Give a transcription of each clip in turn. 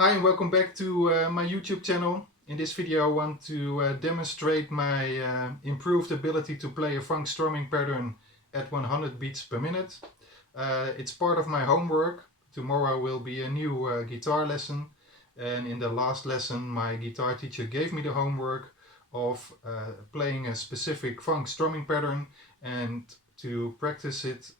Hi and welcome back to my YouTube channel. In this video I want to demonstrate my improved ability to play a funk strumming pattern at 100 beats per minute. It's part of my homework. Tomorrow will be a new guitar lesson, and in the last lesson my guitar teacher gave me the homework of playing a specific funk strumming pattern and to practice it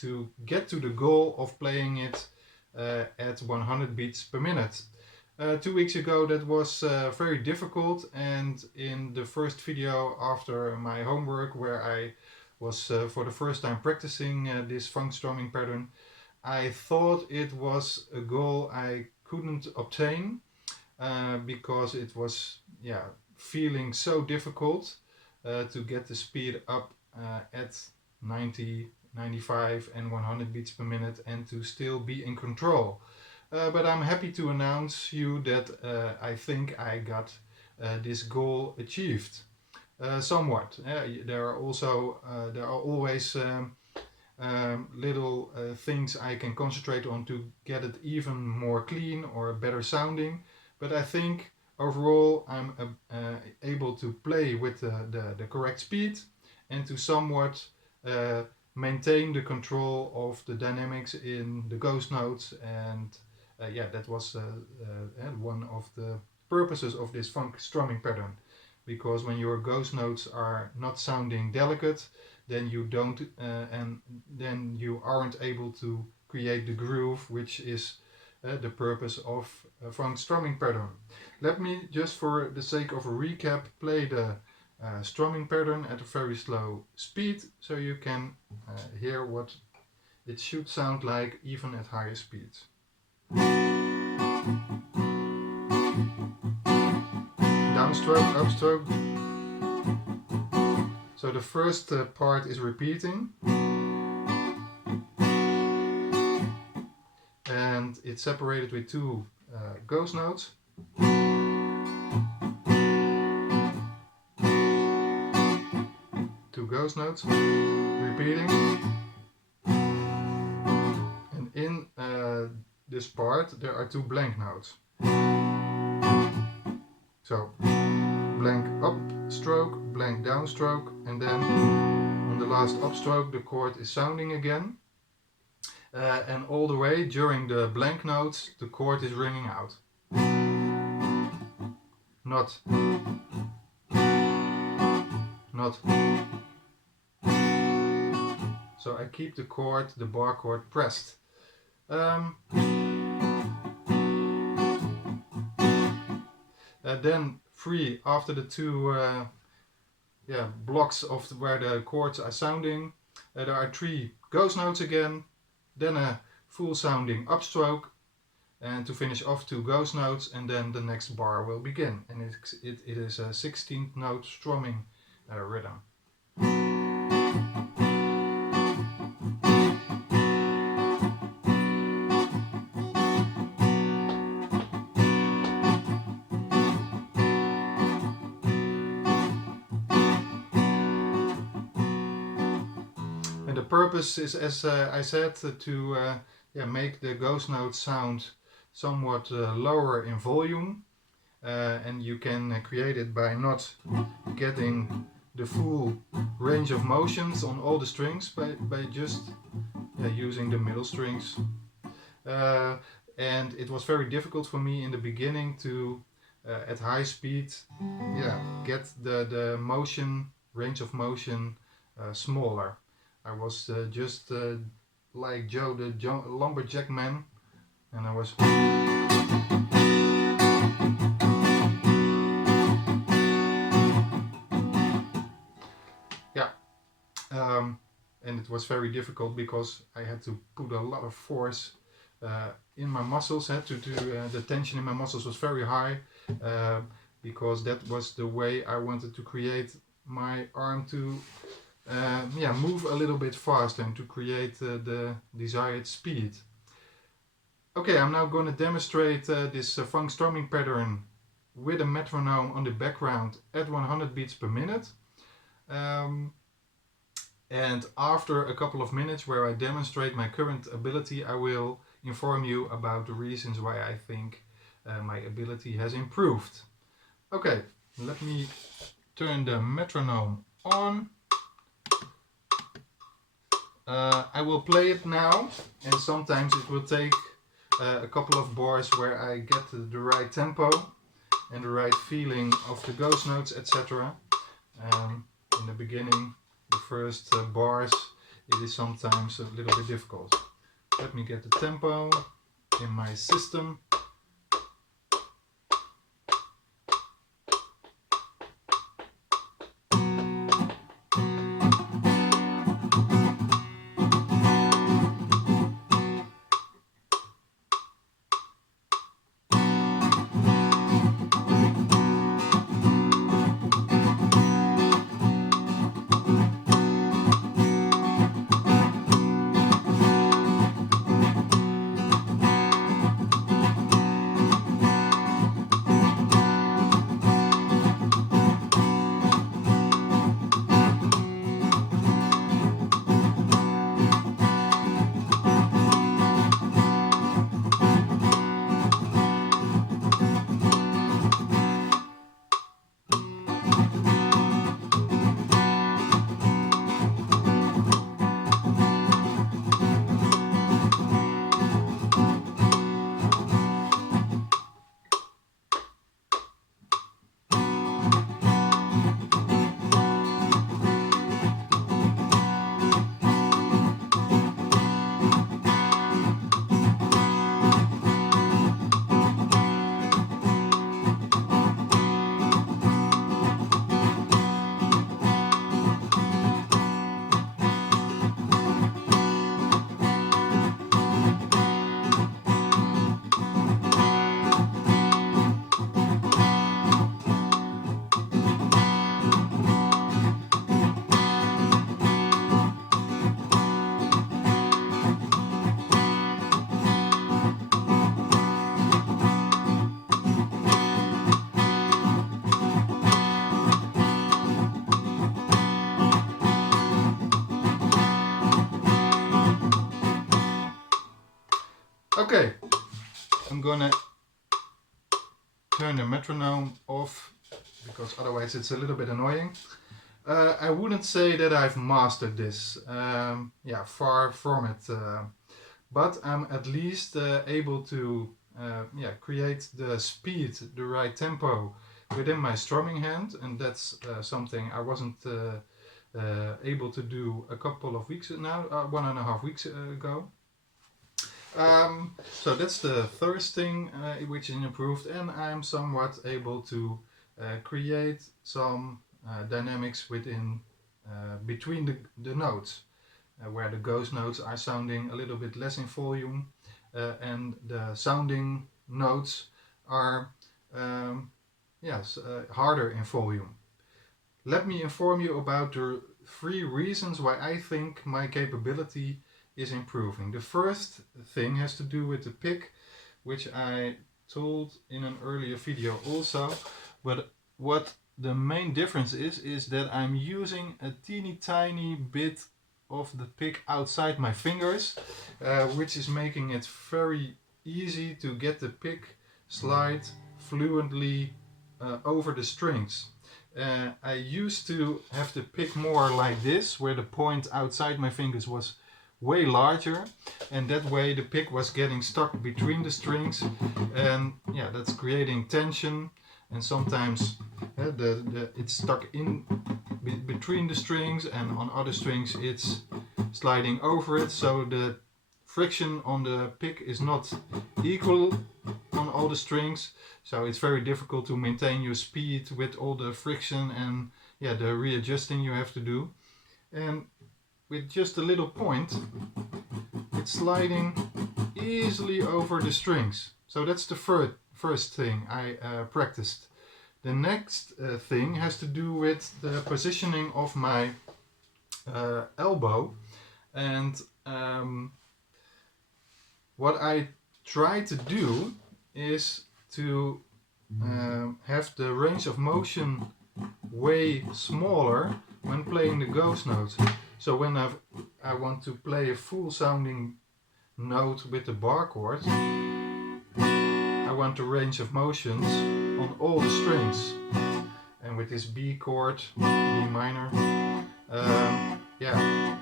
to get to the goal of playing it at 100 beats per minute. 2 weeks ago that was very difficult, and in the first video after my homework, where I was for the first time practicing this funk strumming pattern, I thought it was a goal I couldn't obtain because it was feeling so difficult to get the speed up at 90, 95 and 100 beats per minute and to still be in control. But I'm happy to announce you that I think I got this goal achieved somewhat. There are always little things I can concentrate on to get it even more clean or better sounding, but I think overall I'm able to play with the correct speed and to somewhat maintain the control of the dynamics in the ghost notes, and that was one of the purposes of this funk strumming pattern, because when your ghost notes are not sounding delicate, then you don't and then you aren't able to create the groove, which is the purpose of a funk strumming pattern. Let me just, for the sake of a recap, play the strumming pattern at a very slow speed so you can hear what it should sound like even at higher speeds. Downstroke, upstroke. So the first part is repeating, and it's separated with two ghost notes. Two ghost notes, repeating, and in this part there are two blank notes. So blank upstroke, blank downstroke, and then on the last upstroke the chord is sounding again. And all the way during the blank notes the chord is ringing out. Not. So I keep the chord, the bar chord, pressed. Then free after the two blocks of where the chords are sounding. There are three ghost notes again, then a full sounding upstroke, and to finish off two ghost notes, and then the next bar will begin, and it is a 16th note strumming rhythm. And the purpose is, as I said, to make the ghost notes sound somewhat lower in volume, and you can create it by not getting the full range of motions on all the strings, by just using the middle strings. And it was very difficult for me in the beginning to at high speed get the motion, range of motion, smaller. I was just like Joe the lumberjack man, and I was and it was very difficult because I had to put a lot of force in my muscles. The tension in my muscles was very high, because that was the way I wanted to create my arm to move a little bit faster and to create the desired speed. Okay, I'm now going to demonstrate this funk strumming pattern with a metronome on the background at 100 beats per minute. And after a couple of minutes where I demonstrate my current ability, I will inform you about the reasons why I think my ability has improved. Okay, let me turn the metronome on. I will play it now, and sometimes it will take a couple of bars where I get the right tempo and the right feeling of the ghost notes, etc. In the beginning, the first bars, it is sometimes a little bit difficult. Let me get the tempo in my system. Okay, I'm gonna turn the metronome off because otherwise it's a little bit annoying. I wouldn't say that I've mastered this, yeah, far from it, but I'm at least able to yeah, create the speed, the right tempo within my strumming hand, and that's something I wasn't able to do a couple of weeks now, 1.5 weeks ago. So that's the first thing which is improved, and I'm somewhat able to create some dynamics within between the notes, where the ghost notes are sounding a little bit less in volume, and the sounding notes are yes, harder in volume. Let me inform you about the 3 reasons why I think my capability is improving. The first thing has to do with the pick, which I told in an earlier video also, but what the main difference is that I'm using a teeny tiny bit of the pick outside my fingers, which is making it very easy to get the pick slide fluently over the strings. I used to have the pick more like this, where the point outside my fingers was way larger, and that way the pick was getting stuck between the strings, and yeah, that's creating tension, and sometimes it's stuck in between the strings, and on other strings it's sliding over it, so the friction on the pick is not equal on all the strings, so it's very difficult to maintain your speed with all the friction and yeah, the readjusting you have to do. And with just a little point, it's sliding easily over the strings. So that's the first thing I practiced. The next thing has to do with the positioning of my elbow, and what I try to do is to have the range of motion way smaller when playing the ghost notes. So when I want to play a full sounding note with the bar chord, I want the range of motions on all the strings. And with this B chord, B minor, yeah,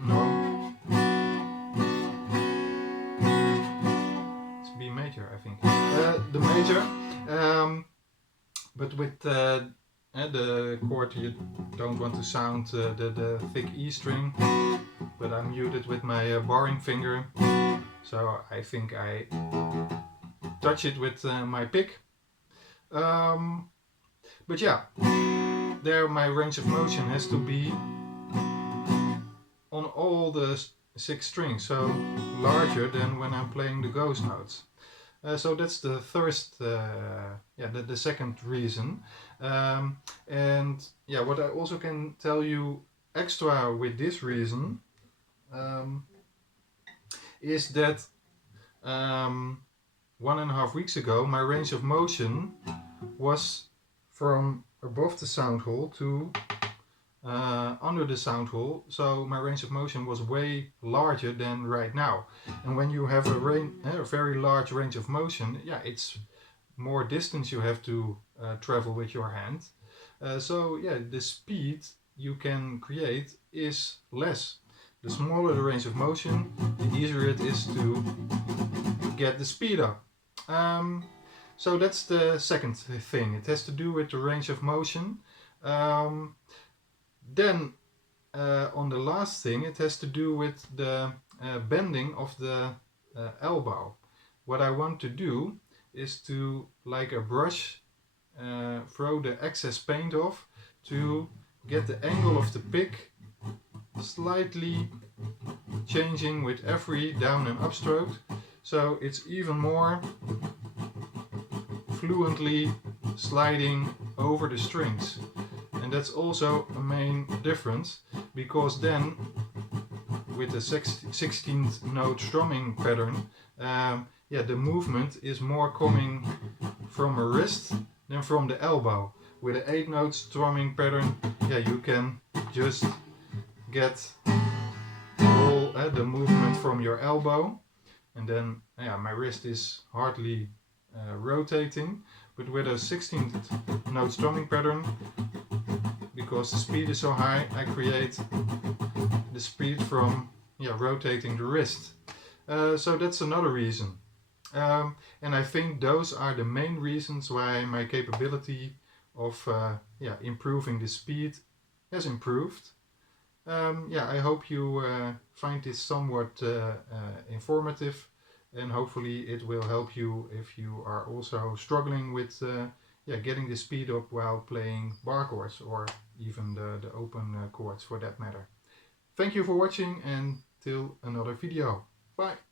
no, it's B major, I think. The major, but with the chord you don't want to sound the thick E string, but I mute it with my barring finger, so I think I touch it with my pick. But yeah, there my range of motion has to be on all the 6 strings, so larger than when I'm playing the ghost notes. So that's the first, the second reason. And yeah, what I also can tell you extra with this reason is that 1.5 weeks ago my range of motion was from above the sound hole to under the sound hole, so my range of motion was way larger than right now. And when you have a very large range of motion, yeah, it's more distance you have to travel with your hand. So yeah, the speed you can create is less. The smaller the range of motion, the easier it is to get the speed up. So that's the second thing. It has to do with the range of motion. Then on the last thing, it has to do with the bending of the elbow. What I want to do is to, like a brush, throw the excess paint off to get the angle of the pick slightly changing with every down and up stroke, so it's even more fluently sliding over the strings. And that's also a main difference, because then with the 16th note strumming pattern, the movement is more coming from a wrist than from the elbow. With an 8 note strumming pattern, you can just get all the movement from your elbow, and then my wrist is hardly rotating. But with a 16th note strumming pattern, because the speed is so high, I create the speed from rotating the wrist. So that's another reason. And I think those are the main reasons why my capability of improving the speed has improved. I hope you find this somewhat informative, and hopefully it will help you if you are also struggling with getting the speed up while playing bar chords, or even the open chords for that matter. Thank you for watching, and till another video. Bye!